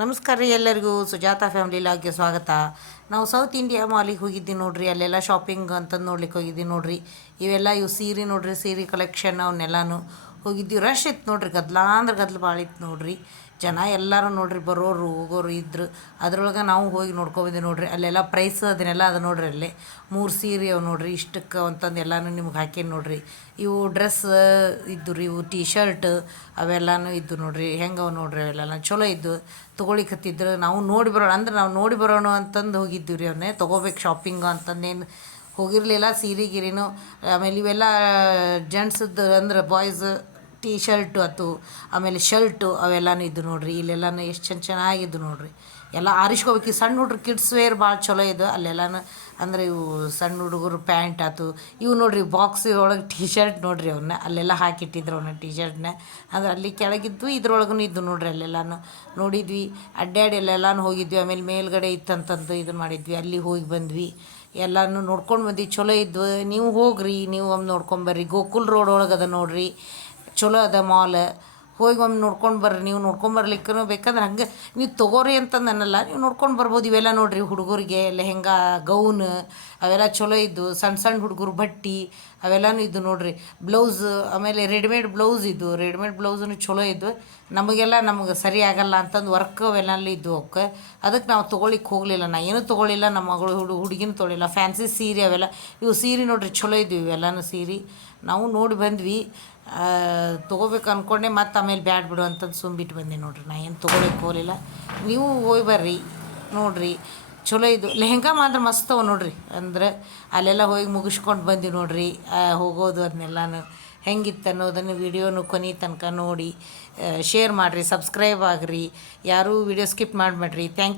ನಮಸ್ಕಾರ ರೀ ಎಲ್ಲರಿಗೂ ಸುಜಾತ ಫ್ಯಾಮಿಲಿ ಲಾಗ್ಗೆ ಸ್ವಾಗತ. ನಾವು ಸೌತ್ ಇಂಡಿಯಾ ಮಾಲಿಗೆ ಹೋಗಿದ್ದೀವಿ ನೋಡ್ರಿ. ಅಲ್ಲೆಲ್ಲ ಶಾಪಿಂಗ್ ಅಂತಂದು ನೋಡ್ಲಿಕ್ಕೆ ಹೋಗಿದ್ದೀವಿ ನೋಡ್ರಿ. ಇವು ಸೀರೆ ನೋಡ್ರಿ, ಸೀರೆ ಕಲೆಕ್ಷನ್ ಅವನ್ನೆಲ್ಲನೂ ಹೋಗಿದ್ದೀವಿ. ರಶ್ ಇತ್ತು ನೋಡ್ರಿ, ಗದ್ದಲ ಅಂದ್ರೆ ಗದ್ದಲ ಭಾಳ ಇತ್ತು ನೋಡ್ರಿ. ಜನ ಎಲ್ಲರೂ ನೋಡ್ರಿ ಬರೋರು ಹೋಗೋರು ಇದ್ರು. ಅದ್ರೊಳಗೆ ನಾವು ಹೋಗಿ ನೋಡ್ಕೊಬಂದ್ವಿ ನೋಡ್ರಿ. ಅಲ್ಲೆಲ್ಲ ಪ್ರೈಸ್ ಅದನ್ನೆಲ್ಲ ಅದು ನೋಡ್ರಿ. ಅಲ್ಲೇ 3 ಸೀರೆ ಅವು ನೋಡ್ರಿ, ಇಷ್ಟಕ್ಕೆ ಅಂತಂದು ಎಲ್ಲನೂ ನಿಮ್ಗೆ ಹಾಕೀನಿ ನೋಡ್ರಿ. ಇವು ಡ್ರೆಸ್ ಇದ್ದು ರೀ, ಇವು ಟೀ ಶರ್ಟ್ ಅವೆಲ್ಲನೂ ಇದ್ದು ನೋಡ್ರಿ. ಹೆಂಗವು ನೋಡ್ರಿ, ಅವೆಲ್ಲ ಚಲೋ ಇದ್ದು ತೊಗೊಳಿಕತ್ತಿದ್ರು. ನಾವು ನೋಡಿ ಬರೋಣ ಅಂದ್ರೆ ನಾವು ನೋಡಿ ಬರೋಣ ಅಂತಂದು ಹೋಗಿದ್ದೀವಿ ರೀ. ಅವನ್ನೇ ತೊಗೋಬೇಕು ಶಾಪಿಂಗ್ ಅಂತಂದೇನು ಹೋಗಿರಲಿಲ್ಲ. ಸೀರೆ ಗಿರಿನೂ ಆಮೇಲೆ ಇವೆಲ್ಲ ಜೆಂಟ್ಸದ್ದು ಅಂದ್ರೆ ಬಾಯ್ಸ್ ಟೀ ಶರ್ಟು ಆಯ್ತು, ಆಮೇಲೆ ಶರ್ಟು ಅವೆಲ್ಲನೂ ಇದ್ದು ನೋಡ್ರಿ. ಇಲ್ಲೆಲ್ಲನೂ ಎಷ್ಟು ಚೆನ್ನಾಗಿದ್ದು ನೋಡ್ರಿ. ಎಲ್ಲ ಆರಿಸ್ಕೋಬೇಕು. ಈ ಸಣ್ಣ ಹುಡ್ರು ಕಿಡ್ಸ್ ವೇರ್ ಭಾಳ ಚಲೋ ಇದು ಅಲ್ಲೆಲ್ಲನೂ. ಅಂದರೆ ಇವು ಸಣ್ಣ ಹುಡುಗರು ಪ್ಯಾಂಟ್ ಆಯ್ತು, ಇವು ನೋಡ್ರಿ ಬಾಕ್ಸ್ ಒಳಗೆ ಟೀ ಶರ್ಟ್ ನೋಡ್ರಿ. ಅವನ್ನ ಅಲ್ಲೆಲ್ಲ ಹಾಕಿಟ್ಟಿದ್ರು ಅವನ್ನ ಟೀ ಶರ್ಟ್ನ. ಅಂದ್ರೆ ಅಲ್ಲಿ ಕೆಳಗಿದ್ದು ಇದ್ರೊಳಗೂ ಇದ್ದು ನೋಡ್ರಿ. ಅಲ್ಲೆಲ್ಲನೂ ನೋಡಿದ್ವಿ, ಅಡ್ಡಾಡಿ ಅಲ್ಲೆಲ್ಲನೂ ಹೋಗಿದ್ವಿ. ಆಮೇಲೆ ಮೇಲ್ಗಡೆ ಇತ್ತಂತಂದು ಇದನ್ನು ಮಾಡಿದ್ವಿ, ಅಲ್ಲಿ ಹೋಗಿ ಬಂದ್ವಿ. ಎಲ್ಲನೂ ನೋಡ್ಕೊಂಡು ಬಂದ್ವಿ, ಚಲೋ ಇದ್ವು. ನೀವು ಹೋಗ್ರಿ, ನೀವು ಒಮ್ಮೆ ನೋಡ್ಕೊಂಬರ್ರಿ. ಗೋಕುಲ್ ರೋಡ್ ಒಳಗೆ ಅದ ನೋಡ್ರಿ, ಚಲೋ ಅದ ಮಾಲ್. ಹೋಗಿ ಒಮ್ಮೆ ನೋಡ್ಕೊಂಡು ಬರ್ರಿ. ನೀವು ನೋಡ್ಕೊಂಬರ್ಲಿಕ್ಕೂ ಬೇಕಂದ್ರೆ ಹಂಗೆ ನೀವು ತೊಗೋರಿ ಅಂತಂದು ಅನ್ನಲ್ಲ, ನೀವು ನೋಡ್ಕೊಂಡು ಬರ್ಬೋದು. ಇವೆಲ್ಲ ನೋಡ್ರಿ ಹುಡುಗರಿಗೆ ಲೆಹೆಂಗಾ ಗೌನ್ ಅವೆಲ್ಲ ಚಲೋ ಇದ್ದು. ಸಣ್ಣ ಸಣ್ಣ ಹುಡುಗರು ಬಟ್ಟೆ ಅವೆಲ್ಲನೂ ಇದ್ದು ನೋಡ್ರಿ. ಬ್ಲೌಸ್ ಆಮೇಲೆ ರೆಡಿಮೇಡ್ ಬ್ಲೌಸ್ ಇದ್ದು, ರೆಡಿಮೇಡ್ ಬ್ಲೌಸೂ ಚಲೋ ಇದ್ದು. ನಮಗೆ ಸರಿ ಆಗಲ್ಲ ಅಂತಂದು ವರ್ಕ್ ಅವೆಲ್ಲ ಇದ್ದು ಅವಕ್ಕೆ. ಅದಕ್ಕೆ ನಾವು ತೊಗೊಳಿಕ್ಕೆ ಹೋಗಲಿಲ್ಲ. ನಾ ಏನೂ ತೊಗೊಳಿಲ್ಲ, ನಮ್ಮ ಮಗಳು ಹುಡುಗಿನೂ ತೊಗೊಳಿಲ್ಲ. ಫ್ಯಾನ್ಸಿ ಸೀರೆ ಅವೆಲ್ಲ ಇವು ಸೀರೆ ನೋಡ್ರಿ ಚಲೋ ಇದ್ವು. ಇವೆಲ್ಲನೂ ಸೀರೆ ನಾವು ನೋಡಿ ಬಂದ್ವಿ. ತೊಗೋಬೇಕು ಅಂದ್ಕೊಂಡೆ, ಮತ್ತು ಆಮೇಲೆ ಬ್ಯಾಡ ಬಿಡು ಅಂತಂದು ಸುಮ್ಬಿಟ್ಟು ಬಂದೆ ನೋಡ್ರಿ. ನಾ ಏನು ತೊಗೊಳಕ್ಕೆ ಹೋಗಲಿಲ್ಲ. ನೀವು ಹೋಗಿ ಬರ್ರಿ ನೋಡಿರಿ, ಚಲೋ ಇದು. ಲೆಹೆಂಗಾ ಮಾತ್ರ ಮಸ್ತ್ ಅವ ನೋಡ್ರಿ. ಅಂದ್ರೆ ಅಲ್ಲೆಲ್ಲ ಹೋಗಿ ಮುಗಿಸ್ಕೊಂಡು ಬಂದ್ವಿ ನೋಡ್ರಿ. ಹೋಗೋದು ಅದನ್ನೆಲ್ಲನೂ ಹೆಂಗಿತ್ತು ಅನ್ನೋದನ್ನು ವಿಡಿಯೋನು ಕೊನೆ ತನಕ ನೋಡಿ. ಶೇರ್ ಮಾಡಿರಿ, ಸಬ್ಸ್ಕ್ರೈಬ್ ಆಗಿರಿ, ಯಾರೂ ವಿಡಿಯೋ ಸ್ಕಿಪ್ ಮಾಡಬೇಡ್ರಿ. Thank you.